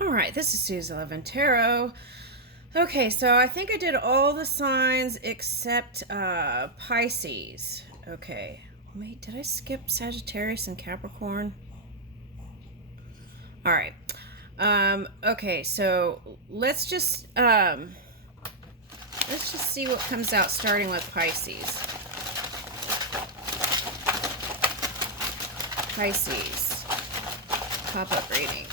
All right, this is Susan 11 Tarot. Okay, so I think I did all the signs except Pisces. Okay, wait, did I skip Sagittarius and Capricorn? All right. Okay, so let's just see what comes out starting with Pisces. Pisces pop-up reading.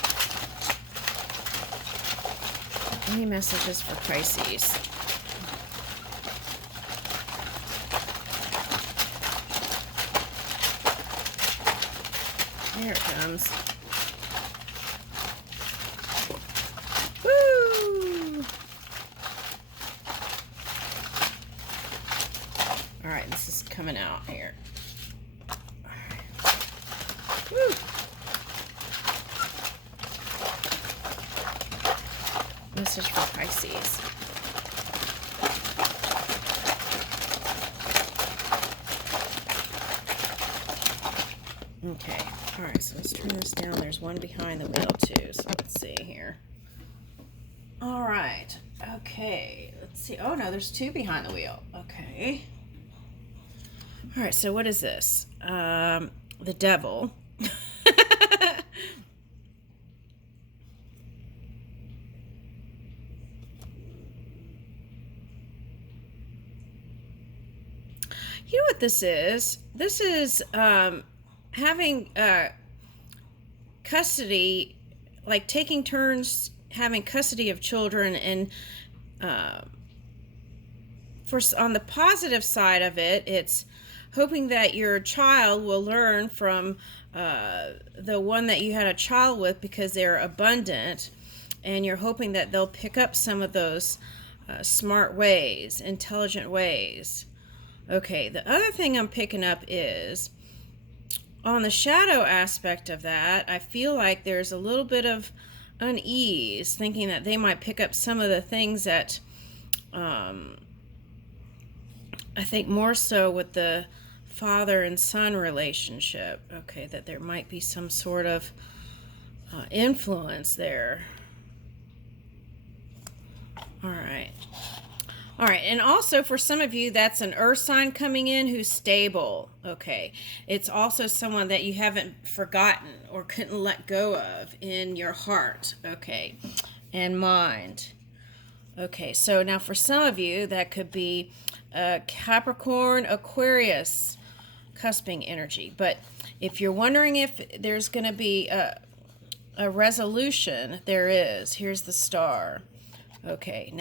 Any messages for Pisces? There it comes. Woo! All right, this is coming out here. All right. Woo! Message for Pisces. Okay, all right, so let's turn this down. There's one behind the wheel too, so let's see here. All right, okay, let's see. Oh no, there's two behind the wheel. Okay. All right, so what is this? The devil. You know what this is? This is having custody, like taking turns having custody of children, and on the positive side of it, it's hoping that your child will learn from the one that you had a child with because they're abundant, and you're hoping that they'll pick up some of those smart ways, intelligent ways. Okay, the other thing I'm picking up is on the shadow aspect of that, I feel like there's a little bit of unease, thinking that they might pick up some of the things that I think more so with the father and son relationship. Okay, that there might be some sort of influence there. All right. All right, and also for some of you, that's an earth sign coming in who's stable. Okay, it's also someone that you haven't forgotten or couldn't let go of in your heart, okay, and mind. Okay, so now for some of you, that could be Capricorn, Aquarius, cusping energy. But if you're wondering if there's going to be a resolution, there is. Here's the star. Okay,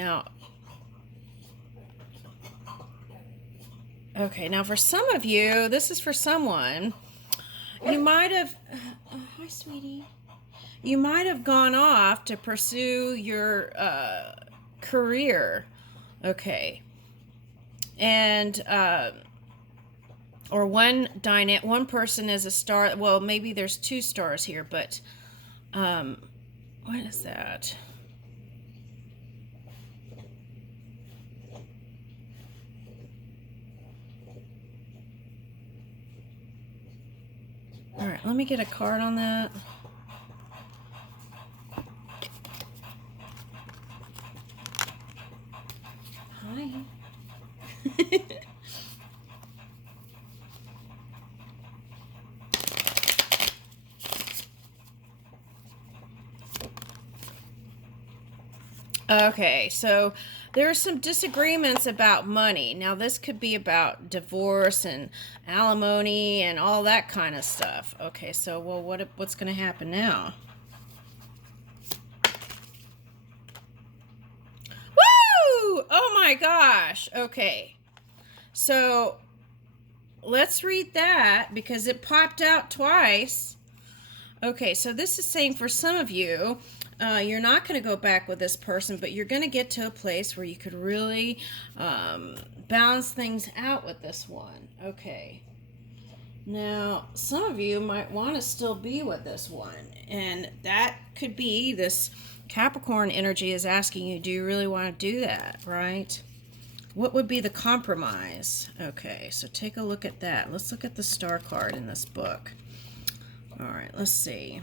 now for some of you, this is for someone. You might have, hi, sweetie. You might have gone off to pursue your career, okay, and or one person is a star. Well, maybe there's two stars here, but what is that? All right, let me get a card on that. Hi. Okay, so there are some disagreements about money. Now, this could be about divorce and alimony and all that kind of stuff. Okay, so, well, what's going to happen now? Woo! Oh my gosh. Okay, so let's read that because it popped out twice. Okay, so this is saying for some of you, you're not going to go back with this person, but you're going to get to a place where you could really balance things out with this one. Okay. Now, some of you might want to still be with this one, and that could be this Capricorn energy is asking you, do you really want to do that, right? What would be the compromise? Okay, so take a look at that. Let's look at the star card in this book. All right, let's see.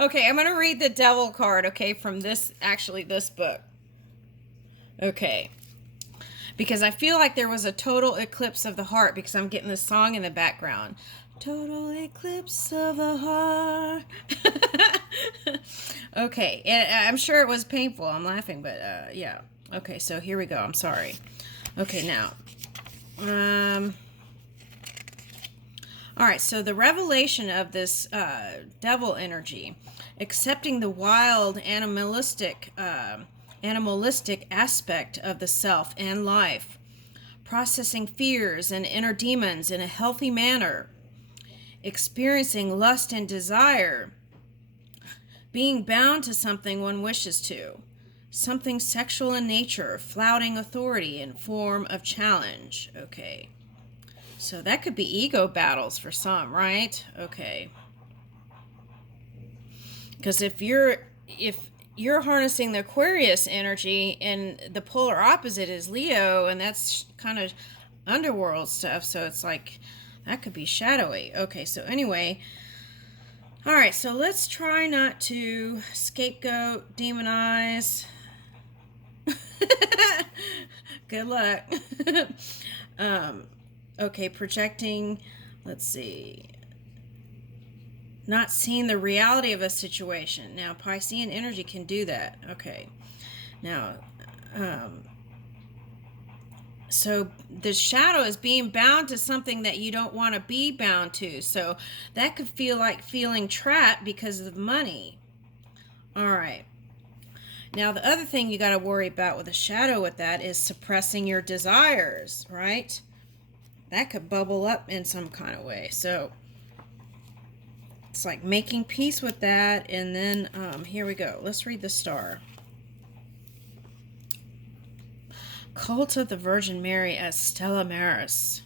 Okay, I'm going to read the devil card, okay, from this book. Okay. Because I feel like there was a total eclipse of the heart because I'm getting this song in the background. Total eclipse of the heart. Okay, and I'm sure it was painful. I'm laughing, but yeah. Okay, so here we go. I'm sorry. Okay, now. All right, so the revelation of this devil energy, accepting the wild animalistic aspect of the self and life, processing fears and inner demons in a healthy manner, experiencing lust and desire, being bound to something one wishes to, something sexual in nature, flouting authority in form of challenge. Okay. So that could be ego battles for some, right? Okay. Because if you're harnessing the Aquarius energy and the polar opposite is Leo, and that's kind of underworld stuff, so it's like that could be shadowy. Okay, so anyway, all right, so let's try not to scapegoat, demonize. Good luck. Okay, projecting, let's see. Not seeing the reality of a situation. Now, Piscean energy can do that. Okay. Now, so the shadow is being bound to something that you don't want to be bound to. So that could feel like feeling trapped because of money. All right. Now, the other thing you got to worry about with a shadow with that is suppressing your desires, right? That could bubble up in some kind of way. So it's like making peace with that. And then here we go. Let's read the star. Cult of the Virgin Mary as Stella Maris.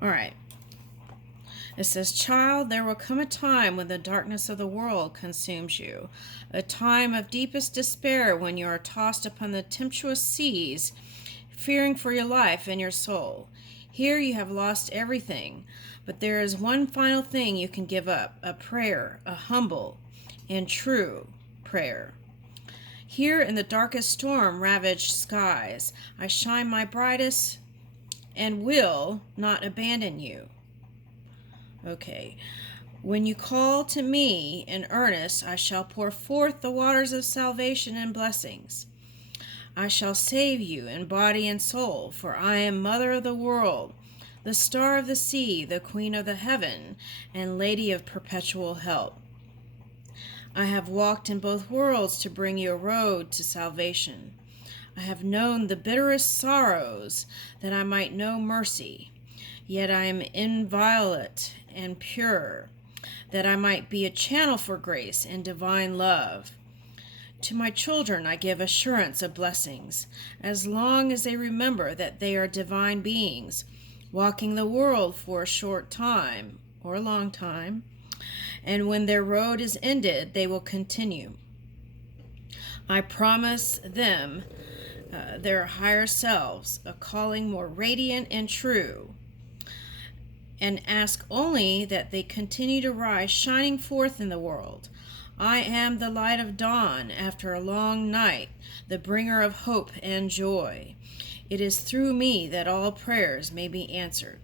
All right. It says, child, there will come a time when the darkness of the world consumes you, a time of deepest despair when you are tossed upon the tempestuous seas, fearing for your life and your soul. Here you have lost everything, but there is one final thing you can give up, a prayer, a humble and true prayer. Here in the darkest storm-ravaged skies, I shine my brightest and will not abandon you. Okay. When you call to me in earnest, I shall pour forth the waters of salvation and blessings. I shall save you in body and soul, for I am Mother of the world, the star of the sea, the Queen of the heaven, and Lady of perpetual help. I have walked in both worlds to bring you a road to salvation. I have known the bitterest sorrows that I might know mercy. Yet I am inviolate and pure, that I might be a channel for grace and divine love. To my children I give assurance of blessings, as long as they remember that they are divine beings, walking the world for a short time or a long time, and when their road is ended, they will continue. I promise them their higher selves, a calling more radiant and true, and ask only that they continue to rise, shining forth in the world. I am the light of dawn after a long night, the bringer of hope and joy. It is through me that all prayers may be answered.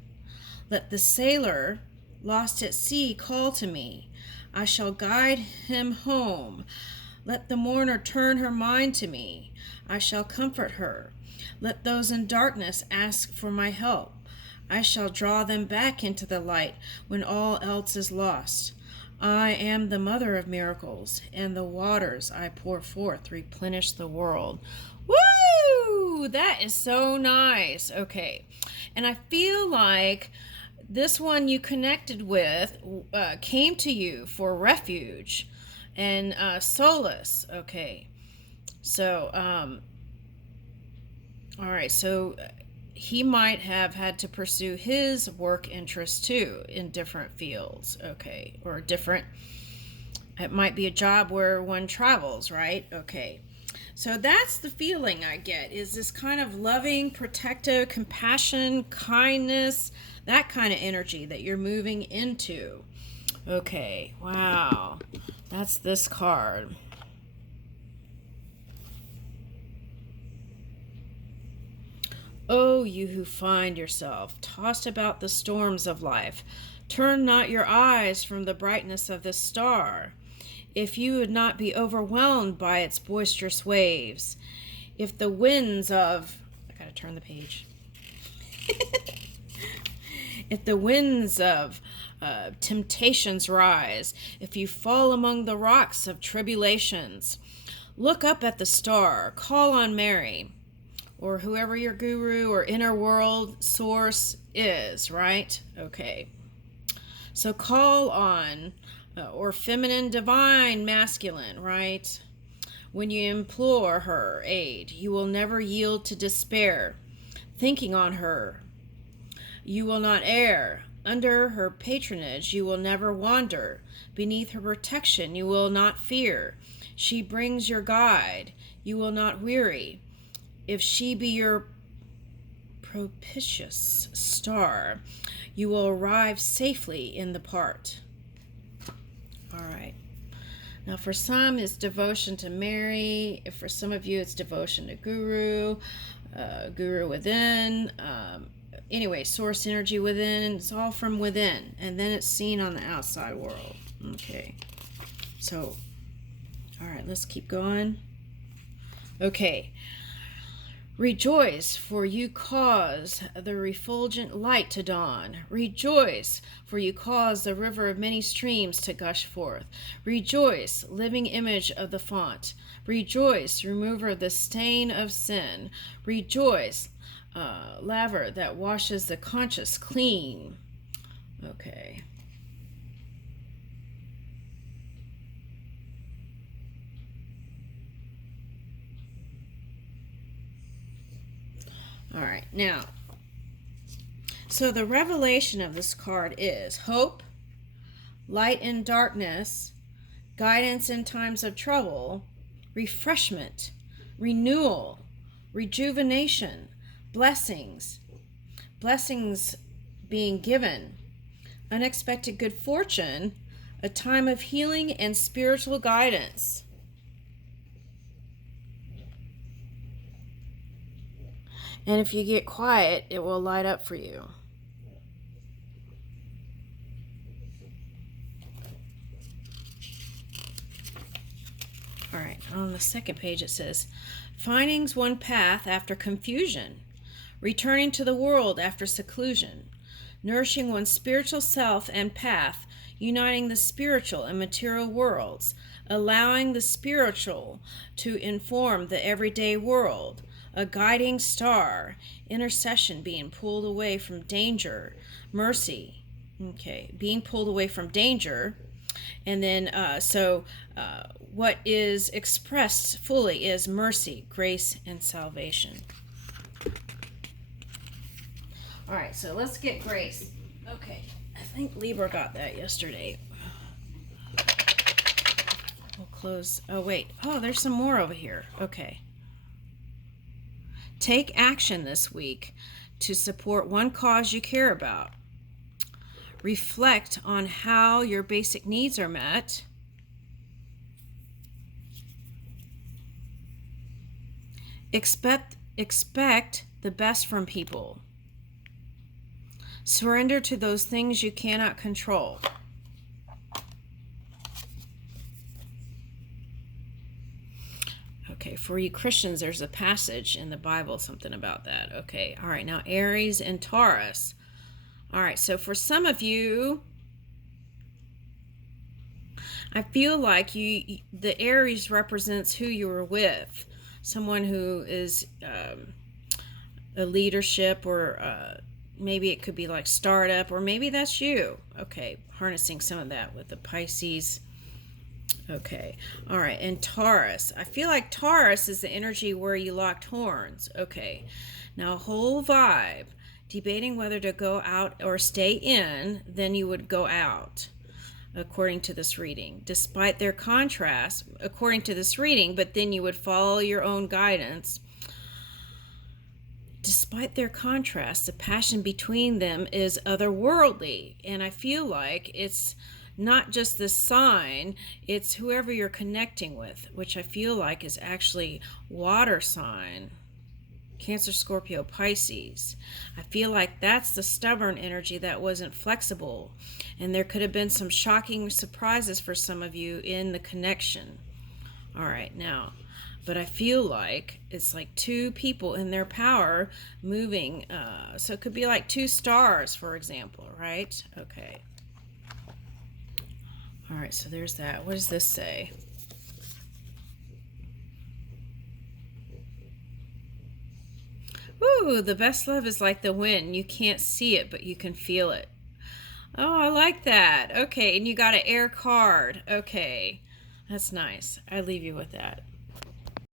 Let the sailor lost at sea call to me. I shall guide him home. Let the mourner turn her mind to me. I shall comfort her. Let those in darkness ask for my help. I shall draw them back into the light when all else is lost. I am the mother of miracles, and the waters I pour forth replenish the world. Woo! That is so nice. Okay. And I feel like this one you connected with came to you for refuge and solace. Okay. So, all right. So he might have had to pursue his work interests too in different fields. Okay. Or different, it might be a job where one travels, right? Okay. So that's the feeling I get, is this kind of loving, protective, compassion, kindness, that kind of energy that you're moving into. Okay, wow. That's this card. Oh, you who find yourself tossed about the storms of life, turn not your eyes from the brightness of this star. If you would not be overwhelmed by its boisterous waves, if the winds of... I gotta turn the page. If the winds of temptations rise, if you fall among the rocks of tribulations, look up at the star, call on Mary, or whoever your guru or inner world source is, right? Okay. So call on, or feminine, divine, masculine, right? When you implore her aid, you will never yield to despair. Thinking on her, you will not err. Under her patronage, you will never wander. Beneath her protection, you will not fear. She brings your guide. You will not weary. If she be your propitious star, you will arrive safely in the part. All right. Now, for some, it's devotion to Mary. For some of you, it's devotion to Guru, Guru within. Anyway, source energy within. It's all from within. And then it's seen on the outside world. Okay. So, all right, let's keep going. Okay. Rejoice, for you cause the refulgent light to dawn. Rejoice, for you cause the river of many streams to gush forth. Rejoice, living image of the font. Rejoice, remover of the stain of sin. Rejoice, laver that washes the conscience clean. Okay. All right, now, so the revelation of this card is hope, light in darkness, guidance in times of trouble, refreshment, renewal, rejuvenation, blessings being given, unexpected good fortune, a time of healing and spiritual guidance. And if you get quiet, it will light up for you. All right, on the second page it says, finding one path after confusion, returning to the world after seclusion, nourishing one's spiritual self and path, uniting the spiritual and material worlds, allowing the spiritual to inform the everyday world, a guiding star, intercession, being pulled away from danger, mercy, okay, being pulled away from danger, and then what is expressed fully is mercy, grace, and salvation. All right, so let's get grace. Okay, I think Libra got that yesterday. We'll close. Oh, wait. Oh, there's some more over here. Okay. Take action this week to support one cause you care about. Reflect on how your basic needs are met. Expect the best from people. Surrender to those things you cannot control. Okay, for you Christians, there's a passage in the Bible, something about that. Okay, all right, now Aries and Taurus. All right, so for some of you, I feel like the Aries represents who you were with. Someone who is a leadership, or maybe it could be like startup, or maybe that's you. Okay, harnessing some of that with the Pisces. Okay, all right, and Taurus. I feel like Taurus is the energy where you locked horns. Okay, now whole vibe, debating whether to go out or stay in, then you would go out. according to this reading, despite their contrast, according to this reading, but then you would follow your own guidance. Despite their contrast, the passion between them is otherworldly. And I feel like it's not just this sign, it's whoever you're connecting with, which I feel like is actually water sign, Cancer, Scorpio, Pisces. I feel like that's the stubborn energy that wasn't flexible. And there could have been some shocking surprises for some of you in the connection. All right, now, but I feel like it's like two people in their power moving. So it could be like two stars, for example, right? Okay. All right, so there's that. What does this say? Ooh, the best love is like the wind. You can't see it, but you can feel it. Oh, I like that. Okay, and you got an air card. Okay, that's nice. I leave you with that.